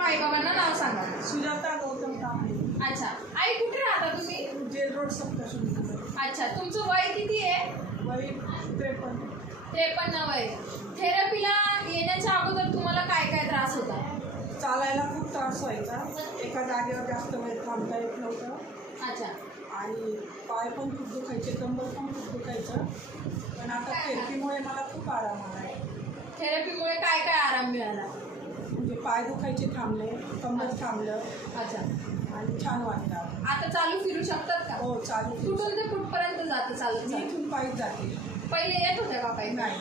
आई बाबांना नाव सांगा. सुजाता गौतम कांबळे. अच्छा. आई कुठे राहता तुम्ही? Jail road Saptashrungi. अच्छा. तुमचं वय किती आहे? वय 53. 53 वय. थेरपीला येण्याच्या अगोदर तुम्हाला काय काय त्रास होता? चालायला खूप त्रास व्हायचा. एका जागेवर जास्त वेळ थांबता येत नव्हतं. अच्छा. आणि पाय पण खूप दुखायचे, कंबर पण खूप दुखायचं. पण आता थेरपीमुळे मला खूप आराम आला आहे. थेरपीमुळे काय काय आराम मिळाला? म्हणजे पाय दुखायचे थांबले, कंबर थांबलं. अच्छा. आणि छान वाटतं. आता चालू फिरू शकतात का? हो, चालू. कुठून ते कुठपर्यंत जातं चालत? मी इथून पायी जाते. पहिले येत होत्या का पायी? नाही,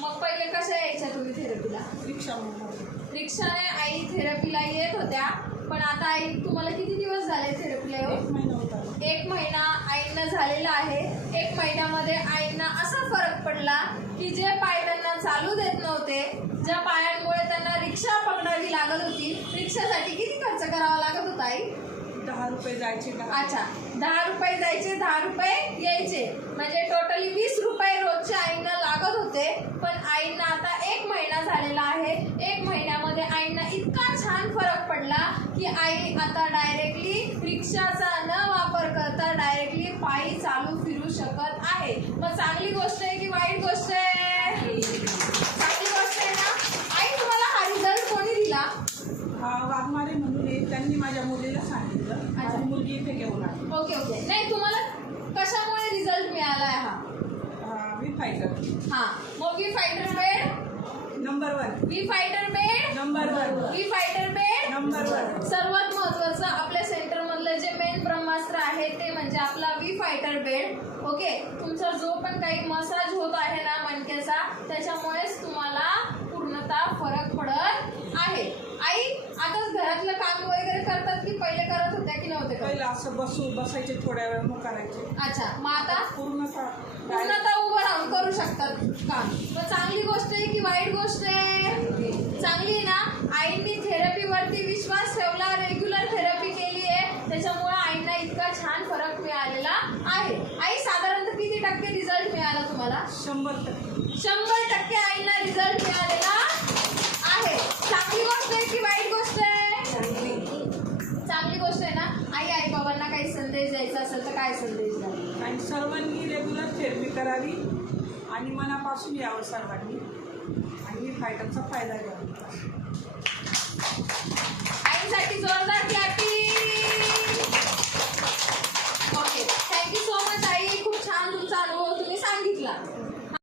मग पहिले कशा यायच्या तुम्ही थेरपीला? रिक्षामध्ये. रिक्षाने आई थेरपीला येत होत्या. पण आता आई तुम्हाला किती दिवस झाले थेरपीला येऊन? 1 महिना होता. 1 महिना आईंना झालेला आहे. 1 महिन्यामध्ये आईंना असा फरक पडला की जे पाय त्यांना चालू देत नव्हते, ज्या पायांमुळे त्यांना रिक्षा पकडावी लागत होती, रिक्षासाठी किती खर्च करावा लागत होता आई? 10 रुपये जायचे. अच्छा. 10 रुपये जायचे, 10 रुपये यायचे, म्हणजे टोटली 20 रुपये रोजचे आईंना लागत होते. पण आईंना आता 1 महिना झालेला आहे. 1 महिन्यामध्ये आईंना इतका छान फरक पडला की आई आता डायरेक्टली रिक्षाचा न वापर करता डायरेक्टली पायी चालू फिरू शकत आहे. मग चांगली गोष्ट आहे की वाईट गोष्ट आहे? चांगली गोष्ट आहे ना? आई तुम्हाला हा रिझल्ट कोणी दिला? वाघमारे म्हणून आहे, त्यांनी माझ्या मुलीला सांगितलं. माझी मुलगी इथे घेऊन आली. Okay okay. नाही, तुम्हाला कशामुळे रिझल्ट मिळाला आहे हा? वी फायटर. हां. मग वी फायटर बेड नंबर 1. वी फायटर बेड नंबर 1. वी फायटर बेड नंबर 1. सर्वात महत्त्वाचं आपल्या सेंटरमधलं जे मेन ब्रह्मास्त्र आहे ते म्हणजे आपला वी फायटर बेड. ओके. तुमचा जो पण काही मसाज होत आहे ना मणक्याचा, त्याच्यामुळेच तुम्हाला पूर्णतः फरक पडत आहे. आई आता घरातलं काम वगैरे करतात की पहिले करत होत्या की नव्हते करत? पहिलं असं बसायचे, थोड्या वेळ मग करायचे. अच्छा. मग आता पूर्णतः उभं राहून करू शकतात काम. मग चांगली गोष्ट आहे की वाईट गोष्ट आहे? चांगली आहे ना? आईंनी थेरपीवरती विश्वास ठेवला, रेग्युलर थेरपी केली आहे, त्याच्यामुळे आईंना इतका छान फरक मिळालेला आहे. आई साधारणतः किती टक्के रिझल्ट मिळाला तुम्हाला? 100%. 100% आईंना रिझल्ट मिळालेला आहे. चांगली गोष्ट आहे की वाईट गोष्ट आहे? चांगली गोष्ट आहे ना? आई बाबांना काही संदेश द्यायचा असेल तर काय संदेश द्याल? आणि सर्वांनी रेग्युलर थेरपी करावी आणि मनापासून यावं सर्वांनी, आणि फायटरचा फायदा घ्यावा. आईसाठी जोरदार